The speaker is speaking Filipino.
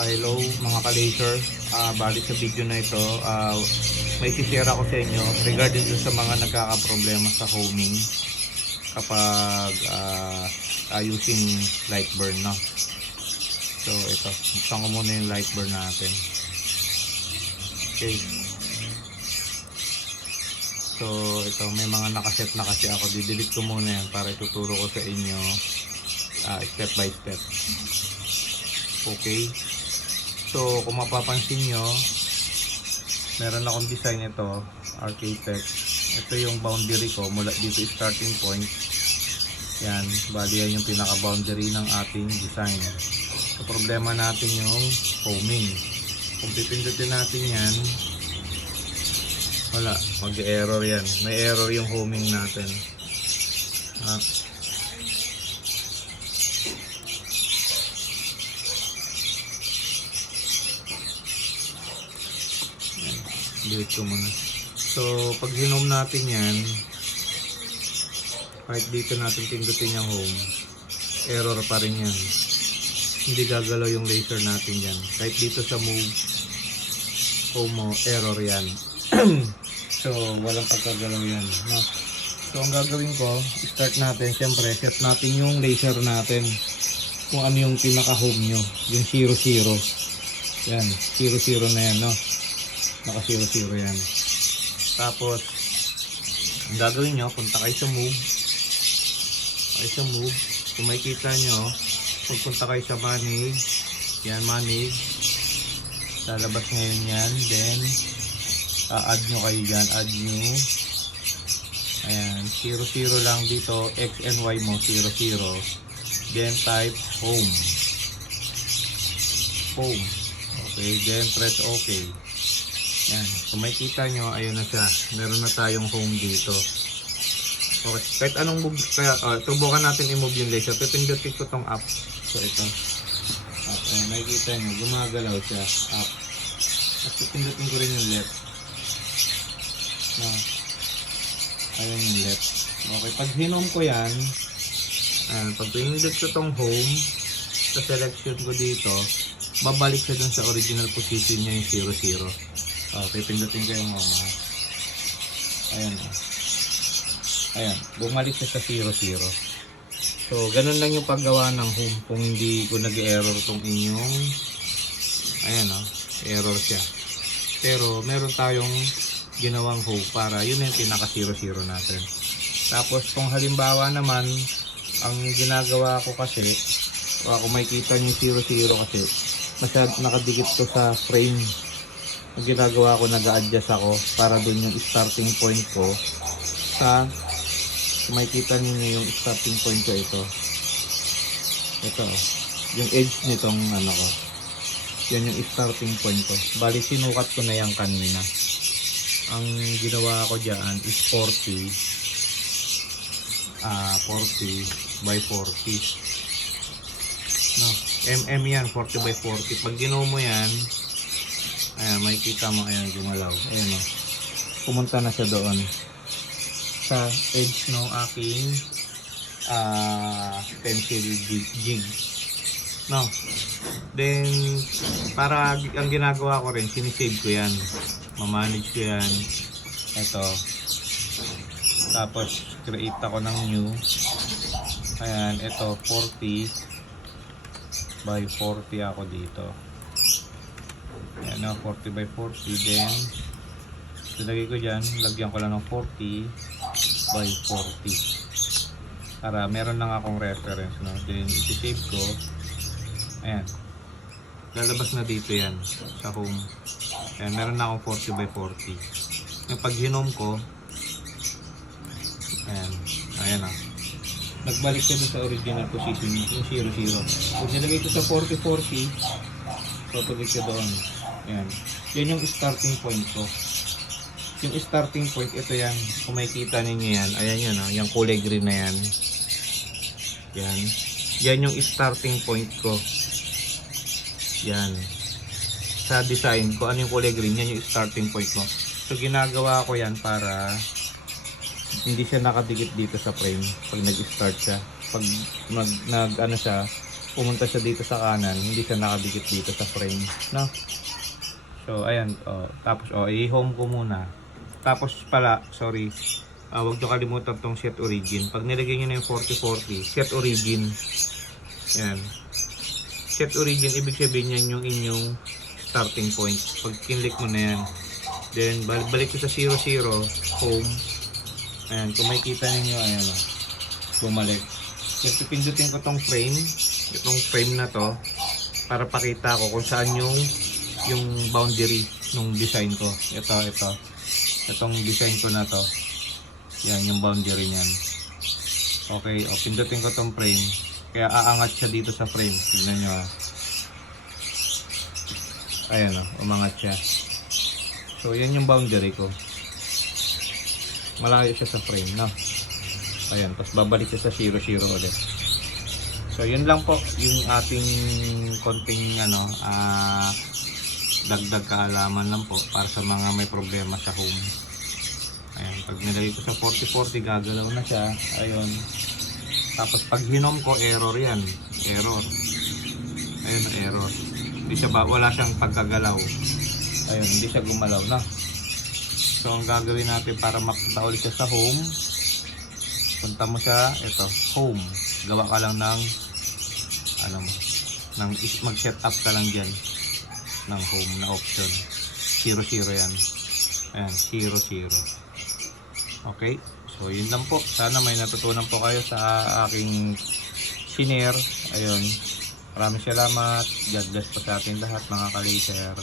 Hello mga ka-laser, bali sa video na ito, may share ako sa inyo regarding dun sa mga nagkakaproblema sa homing kapag using light burn, no? So ito, buksan ko muna yung light burn natin. Okay. So ito, may mga nakaset na kasi ako, didelete ko muna yan para ituturo ko sa inyo step by step. Okay. So kung mapapansin nyo, meron akong design ito, Architect. Ito yung boundary ko mula dito starting point. Yan, bali yan yung pinaka boundary ng ating design. So problema natin yung homing. Kung pipindutin natin yan, wala, mag-error yan. May error yung homing natin. Delete ko muna. So pag zinom natin yan, kahit dito natin pindutin yung home, error pa rin yan. Hindi gagalaw yung laser natin yan. Kahit dito sa move home mo, error yan. So walang pagkagalaw yan, no? So ang gagawin ko, start natin, syempre set natin yung laser natin kung ano yung pinaka home nyo, yung 00. Yan, 00 na yan, no? Naka 00 yan. Tapos ang gagawin nyo, punta kayo sa move. Kung makikita nyo, pagpunta kayo sa manage, yan, manage, lalabas ngayon yan. Then add nyo kayo dyan, add nyo, ayan, 00 lang dito, X and Y mo 00. Then type home. Okay, then press OK. Yan, kung makikita nyo, ayun na siya, meron na tayong home dito. Okay, kahit anong move, kaya subukan natin i-move yung laser. Pipindutin ko tong up. So ito, up. Ayan, makikita nyo, gumagalaw siya, up. At pipindutin ko rin yung left. No. Ayan yung left. Okay, pag hinom ko yan, pag pinindot ko tong home, sa selection ko dito, babalik siya dun sa original position niya yung 00. Okay, pindutin ko yung home. Ayan. Ayan, bumalik siya sa 00. So, ganun lang yung paggawa ng home kung hindi ko nag-error tong inyong, ayan error siya. Pero meron tayong ginawang home para yun yung pinaka 00 natin. Tapos kung halimbawa naman ang ginagawa ko kasi, kung makikita niyo 00 kasi nakadikit to sa frame. Ang ginagawa ko, nag-a-adjust ako para dun yung starting point ko sa, kung makikita niyo yung starting point ko, ito yung edge nitong ano ko, yan yung starting point ko. Bali sinukat ko na yan kanina. Ang ginawa ko dyan is 40 by 40, no, mm yan, 40 by 40. Pag ginawa mo yan, ayan, makikita mo, ayan, gumalaw, ayan pumunta na siya doon sa edge ng aking pencil jig, no. Then para ang ginagawa ko rin, sinisave ko yan, mamanage ko yan, ito. Tapos create ako ng new, ayan, ito 40 by 40 ako dito. Ayan na, 40 by 40. Then ilagay ko dyan, lagyan ko lang ng 40 by 40 para meron lang akong reference, no? Then isi-save ko. Ayan, lalabas na dito yan sa home. Ayan, meron na akong 40 by 40. Yung pag hinom ko, ayan nagbalik siya doon sa original position yung 00. Kung nilagay ko sa 40-40, tutuloy siya doon. Ayan, yan yung starting point ko. Yung starting point, ito yan, kung makikita ninyo yan, ayan yun, yung kulay green na yan. Yan yung starting point ko. Yan, sa design ko, ano yung kulay green, yan yung starting point mo. So ginagawa ko yan para hindi siya nakadikit dito sa frame pag nag-start siya. Pag ano siya, pumunta siya dito sa kanan, hindi siya nakadikit dito sa frame, no? So ayan, tapos i-home ko muna. Tapos pala, sorry, huwag nyo kalimutan tong set origin. Pag nilagay nyo na yung 4040, set origin. Yan. Set origin, ibig sabihin yan yung inyong starting point. Pag kinlik mo na yan, then balik ko sa 00, home. Ayan, kung makikita ninyo, ayan o, bumalik. Then pipindutin ko tong frame, itong frame na to, para pakita ko kung saan yung boundary nung design ko. Ito. Itong design ko na to. Yan, yung boundary niyan. Okay, pindutin ko tong frame. Kaya aangat siya dito sa frame. Tignan nyo. Ayan o, umangat siya. So, yan yung boundary ko. Malayo siya sa frame, no? Ayan, tapos babalik siya sa 00 ulit. So, yun lang po yung ating konting dagdag kaalaman lang po para sa mga may problema sa home. Ayan, pag nilagay ko sa 4040, gagalaw na siya. Ayun. Tapos pag hinom ko, error yan. Error. Ayun, error. Hindi siya wala siyang pagkagalaw. Ayun, hindi siya gumalaw na. So, ang gagawin natin para mapunta ulit siya sa home, punta mo siya, ito, home. Gawa ka lang ng, mag-set up ka lang dyan ng home na option. 00 yan. Ayan, 00. Okay? So, yun lang po. Sana may natutunan po kayo sa aking shinare. Ayun. Maraming salamat. God bless po sa ating lahat, mga ka-laser.